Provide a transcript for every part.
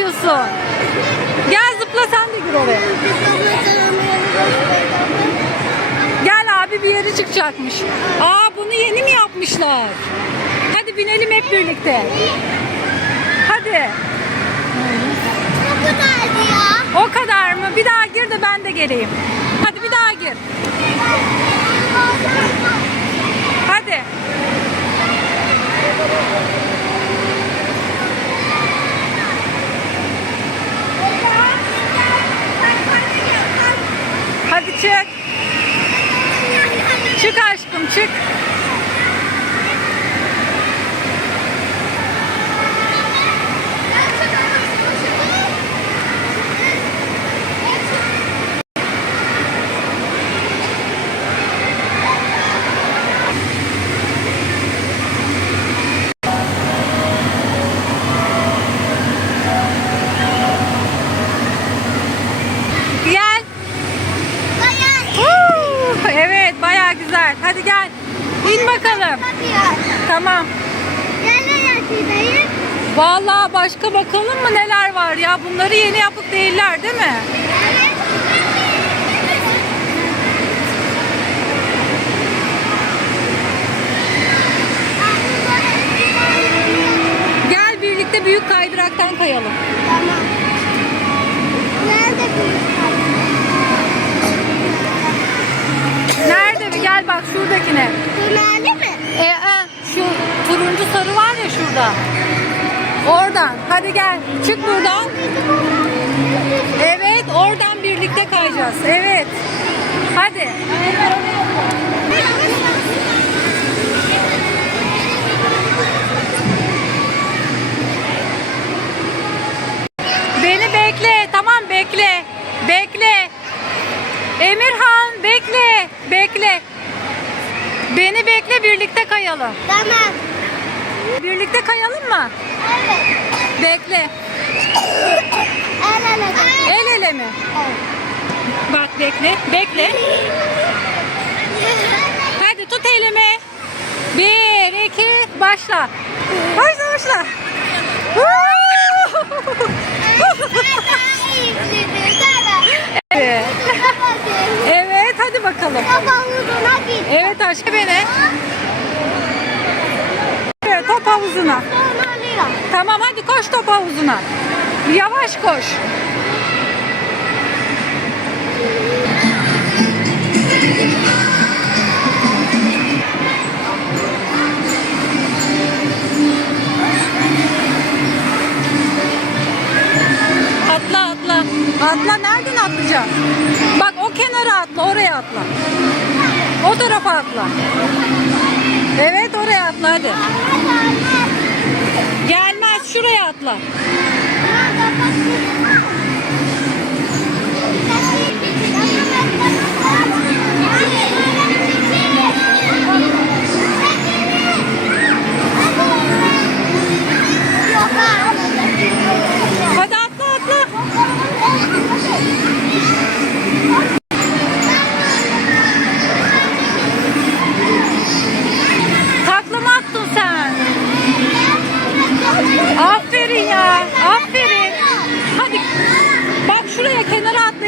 yapıyorsun? Gel zıpla sen de gir oraya. Gel abi bir yere çıkacakmış. Aa bunu yeni mi yapmışlar? Hadi binelim hep birlikte. Hadi. O kadardı ya. O kadar mı? Bir daha gir de ben de geleyim. Hadi bir daha gir. Hadi. Çık. Çık aşkım çık. Gel. Huu, Evet baya güzel. Hadi gel. İn bakalım. Tamam. Vallahi başka bakalım mı neler var ya. Bunları yeni yapıp değiller değil mi? Gel birlikte büyük kaydıraktan kayalım. Nerede mi? Gel bak Oradan. Hadi gel. Çık buradan. Evet, oradan birlikte kayacağız. Evet. Hadi. Beni bekle. Tamam bekle. Bekle. Emirhan bekle. Bekle. Beni bekle birlikte kayalım. Tamam. Birlikte kayalım mı? Evet. Bekle. El ele. El ele mi? Bak bekle. Bekle. Hadi tut elimi. Bir, iki, başla. Başla, başla. evet. evet, hadi bakalım. Evet aşkım beni. Evet, top havuzuna. Tamam hadi koş top havuzuna. Yavaş koş. Atla atla. Atla nereden atlayacaksın? Bak o kenara atla oraya atla. O tarafa atla. Evet oraya atla hadi. Şuraya atla. Hadi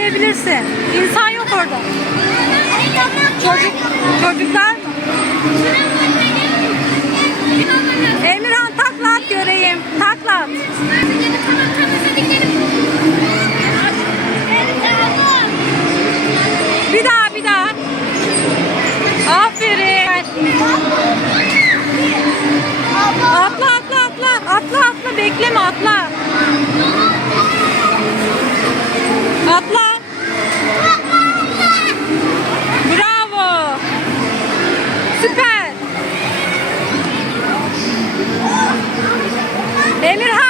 atlayabilirsin. İnsan yok orada. Çocuk, Emirhan.